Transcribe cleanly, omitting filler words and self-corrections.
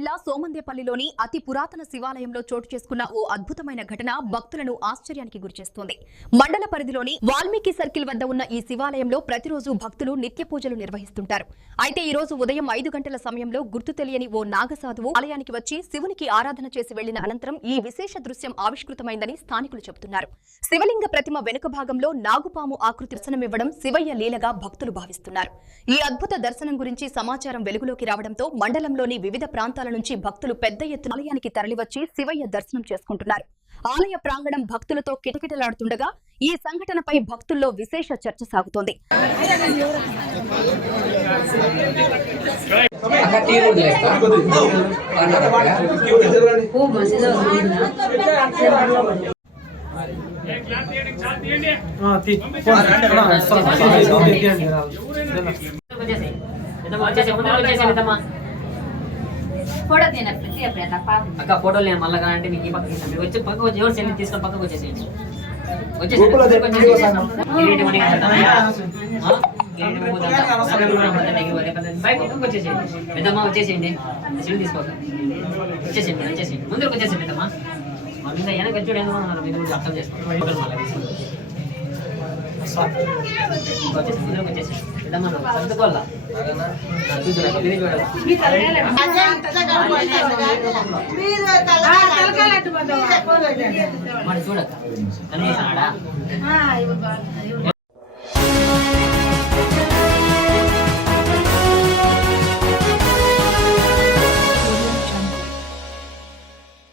జిల్లా సోమందేపల్లిలోని అతి పురాతన శివాలయంలో చోటు చేసుకున్న ఓ అద్భుతమైన ఘటన భక్తులను ఆశ్చర్యానికి గురిచేస్తోంది. మండల పరిధిలోని వాల్మీకి సర్కిల్ వద్ద ఉన్న ఈ శివాలయంలో ప్రతిరోజు భక్తులు నిత్య పూజలు నిర్వహిస్తుంటారు. అయితే ఈ రోజు ఉదయం 5 గంటల సమయంలో గుర్తు తెలియని ఓ నాగసాధువు ఆలయానికి వచ్చి శివునికి ఆరాధన చేసి వెళ్లిన అనంతరం ఈ విశేష దృశ్యం ఆవిష్కృతమైందని స్థానికులు చెబుతున్నారు. శివలింగ ప్రతిమ వెనుక భాగంలో నాగుపాము ఆకృతి దర్శనమివ్వడం శివయ్య లీలగా భక్తులు భావిస్తున్నారు. ఈ అద్భుత దర్శనం గురించి సమాచారం వెలుగులోకి రావడంతో మండలంలోని వివిధ ప్రాంతాల నుంచి భక్తులు పెద్ద ఎత్తున ఆలయానికి తరలివచ్చి శివయ్య దర్శనం చేసుకుంటున్నారు. ఆలయ ప్రాంగణం భక్తులతో కిటకిటలాడుతుండగా ఈ సంఘటనపై భక్తుల్లో విశేష చర్చ సాగుతోంది. అక్క ఫోటోలు నేను మళ్ళీ అంటే మీకు ఈ పక్కకి వచ్చి పక్కకు వచ్చి ఎవరు సెల్లి తీసుకొని పక్కకు వచ్చేసేయండి. పెద్దమ్మా వచ్చేసేయండి, సెల్లి తీసుకోక వచ్చేసేయండి ముందుకు వచ్చేసేయండి పెద్దమ్మా. ఇంకా వెనక వచ్చి ఎందుకు మీరు కూడా అర్థం చేసుకోండి. ముందుకు వచ్చేసి పెద్దమ్మా సర్దుకోవాలా మరి చూడక్క కనిపిస్తున్నాడా